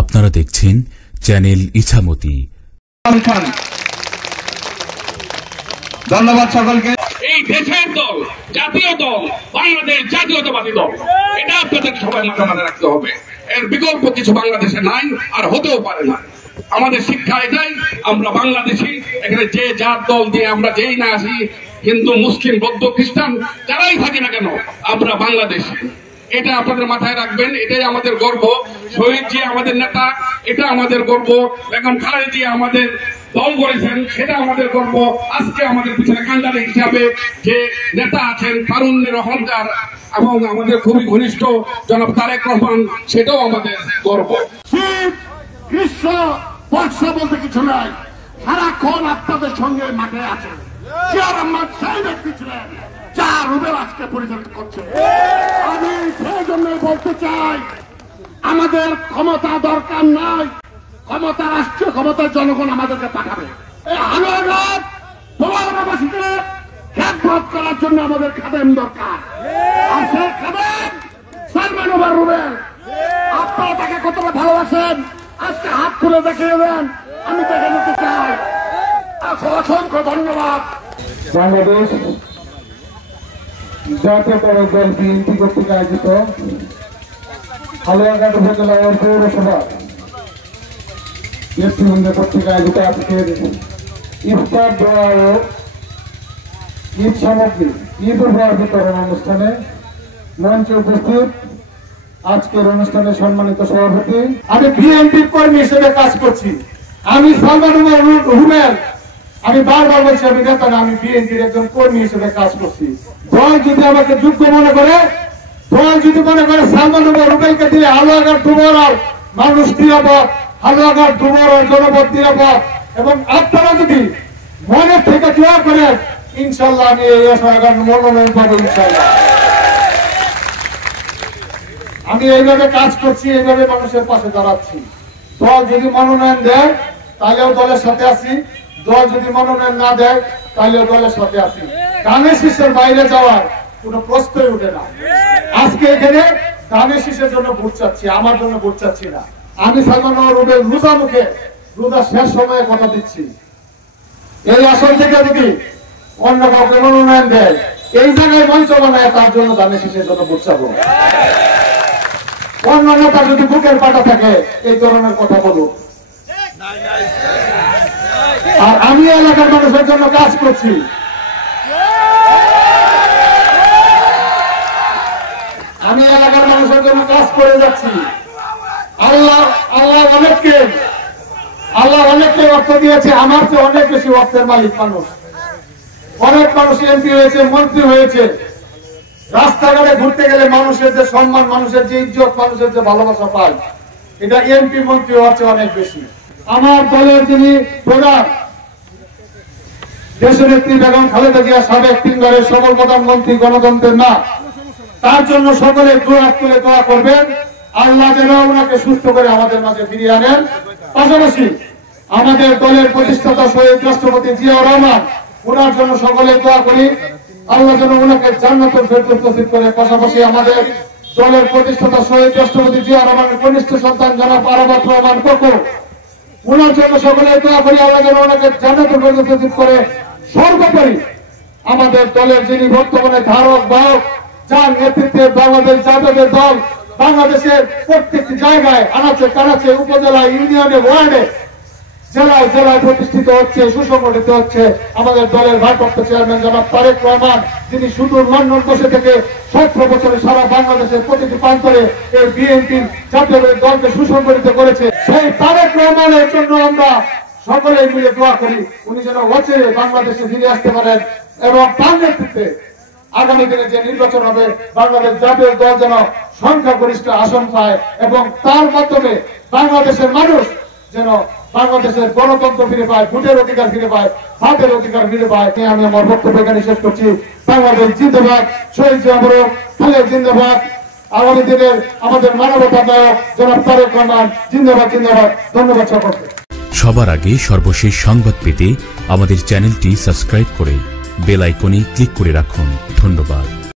আপনারা দেখছেন চ্যানেল ইছামতি। ধন্যবাদ সকলকে। এই দেশের দল, জাতীয় দল, বাংলাদেশ জাতীয়তাবাদী দল, এটা আপনাদের সবাই মাথায় রাখতে হবে। এর বিকল্প কিছু বাংলাদেশে নাই, আর হতেও পারে না। আমাদের শিক্ষা এটাই, আমরা বাংলাদেশি। এখানে যে যার দল দিয়ে আমরা যেই না আসি, হিন্দু, মুসলিম, বৌদ্ধ, খ্রিস্টান যারাই থাকি না কেন, আমরা বাংলাদেশি। এটা আপনাদের মাথায় রাখবেন। এটাই আমাদের গর্ব। শহীদ জি আমাদের নেতা, এটা আমাদের গর্ব। বেগম খালেদা জিয়া আমাদের দল করেছেন, সেটা আমাদের গর্ব। আজকে আমাদের পিছনে কান্ডারি হিসাবে যে নেতা আছেন, তারুণ্যের অহংকার এবং আমাদের খুবই ঘনিষ্ঠ জনাব তারেক রহমান, সেটাও আমাদের গর্ব। শীত, গ্রীষ্ম, বর্ষা বলতে কিছু নাই, সারাক্ষণ আপনাদের সঙ্গে মাঠে আছেন। জিয়াউর রহমান সাহেবের পিছনে যা রুবেল আজকে পরিচালিত করছে, আমি সেই জন্যই বলতে চাই, আমাদের ক্ষমতা দরকার নাই, ক্ষমতা রাষ্ট্রীয় ক্ষমতার জনগণ আমাদেরকে পাঠাবে। এই হালুয়াঘাট বোমাবাসীকে খেদমত করার জন্য আমাদের খাদেম দরকার। আর সেই খাদেম সালমান ওমর রুবেল। আপনারা তাকে কতটা ভালোবাসেন আজকে হাত খুলে দেখিয়ে দেন, আমি দেখে নিতে চাই। অসংখ্য ধন্যবাদ। বাংলাদেশ জাতীয়তাবাদী দল বিএনপি কর্তৃক আয়োজিত হালুয়াঘাট উপজেলা পৌরসভা নেতৃবৃন্দ কর্তৃক আয়োজিত আজকের ইফতার দোয়া ও ঈদ সামগ্রী ঈদ উপহার বিতরণ অনুষ্ঠানে মঞ্চে উপস্থিত আজকের অনুষ্ঠানে সম্মানিত সভাপতি, আমি বিএনপি কর্মী হিসেবে কাজ করছি। আমি সালমান ওমর রুবেল, আমি বারবার বলছি আমি নেতা না, আমি বিএনপির একজন কর্মী হিসেবে কাজ করছি। দল যদি আমাকে যোগ্য মনে করে, দল যদি মনে করে সালমান ওমর রুবেলকে দিয়ে হালুয়াঘাট ডুবরার মানুষ নিরাপদ, হালুয়াঘাট ডুবরার জনপদ নিরাপদ, এবং আপনারা যদি মনের থেকে দোয়া করেন, ইনশাল্লাহ আমি এই হালুয়াঘাট মনোনয়ন পাবো ইনশাল্লাহ। আমি এইভাবে কাজ করছি, এইভাবে মানুষের পাশে দাঁড়াচ্ছি। দল যদি মনোনয়ন দেয় তাহলেও দলের সাথে আছি, দল যদি মনোনয়ন না দেয় তাহলেও দলের সাথে আছি। ধানের শীষের বাইরে যাওয়ার কোনো প্রশ্নই উঠে না। আজকে এখানে ধানের শীষের জন্য ভোট চাচ্ছি, আমার জন্য ভোট চাচ্ছি না। আমি সালমান ওমর রুবেল রোজা মুখে রোজা শেষ সময়ে কথা দিচ্ছি, এই আসন থেকে যদি অন্য কাউকে মনোনয়ন দেয়, এই জায়গায় মঞ্চ বানায় তার জন্য ধানের শীষের জন্য ভোট চাবো। অন্য নেতা যদি বুকের পাটা থাকে এই ধরনের কথা বলুন। আর আমি এলাকার মানুষের জন্য কাজ করছি। আমি এলাকার মানুষের জন্য কাজ করে যাচ্ছি। আল্লাহ অনেককে অর্থ দিয়েছে, আমার চেয়ে অনেক বেশি অর্থের মালিক মানুষ। অনেক মানুষ এমপি হয়েছে, মন্ত্রী হয়েছে। রাস্তাঘাটে ঘুরতে গেলে মানুষের যে সম্মান, মানুষের যে ইজ্জত, মানুষের যে ভালোবাসা পায়, এটা এমপি মন্ত্রী হওয়ার চেয়ে অনেক বেশি। আমার দলের যিনি প্রধান দেশনেত্রী বেগম খালেদা জিয়া, সাবেক 3 বারের সফল প্রধানমন্ত্রী, গণতন্ত্রের মা, তার জন্য সকলে দোয়া তুলে দোয়া করবেন, আল্লাহ যেন ওনাকে সুস্থ করে আমাদের মাঝে ফিরিয়ে আনেন। পাশাপাশি আমাদের দলের প্রতিষ্ঠাতা শহীদ রাষ্ট্রপতি জিয়াউর রহমান, ওনার জন্য সকলে দোয়া করি, আল্লাহ যেন ওনাকে জান্নাতুল ফেরদৌস নসিব করে। পাশাপাশি আমাদের দলের প্রতিষ্ঠাতা শহীদ রাষ্ট্রপতি জিয়াউর রহমানের কনিষ্ঠ সন্তান জনাব আরাফাত রহমান কোকো, ওনার জন্য সকলে দোয়া করি, আল্লাহ যেন ওনাকে জান্নাতুল ফেরদৌস নসিব করে। সর্বোপরি আমাদের দলের যিনি বর্তমানে ধারক বাহক, যার নেতৃত্বে বাংলাদেশ জাতীয় দল বাংলাদেশের প্রত্যেকটি জায়গায়, আনাচে কানাচে, উপজেলায়, ইউনিয়নে, ওয়ার্ডে, জেলায় জেলায় প্রতিষ্ঠিত হচ্ছে, সুসংগঠিত হচ্ছে আমাদের দলের ভারপ্রাপ্ত চেয়ারম্যান জনাব তারেক রহমান, যিনি সুদূর লন্ডন বসে থেকে 17 বছরে সারা বাংলাদেশের প্রতিটি প্রান্তরে এই বিএনপি জাতীয় দলকে সুসংগঠিত করেছে। সেই তারেক রহমানের জন্য আমরা সকলে মিলে দোয়া করি, উনি যেন অচিরে বাংলাদেশে ফিরে আসতে পারেন, এবং তার নেতৃত্বে আগামী দিনে যে নির্বাচন হবে, বাংলাদেশ জাতীয় দল যেন সংখ্যাগরিষ্ঠ আসন পায়, এবং তার মাধ্যমে বাংলাদেশের মানুষ যেন বাংলাদেশের গণতন্ত্র ফিরে পায়, ভোটের অধিকার ফিরে পায়, ভাতের অধিকার ফিরে পায়। আমি আমার বক্তব্য এখানে শেষ করছি। বাংলাদেশ জিন্দাবাদ, শহীদ জিয়াউর খালেদ জিন্দাবাদ, আগামী দিনের আমাদের মানবতা নায়ক জনাব তারেক রহমান জিন্দাবাদ জিন্দাবাদ। ধন্যবাদ সকলকে। সবার আগে সর্বশেষ সংবাদ পেতে আমাদের চ্যানেলটি সাবস্ক্রাইব করে বেল আইকনে ক্লিক করে রাখুন। ধন্যবাদ।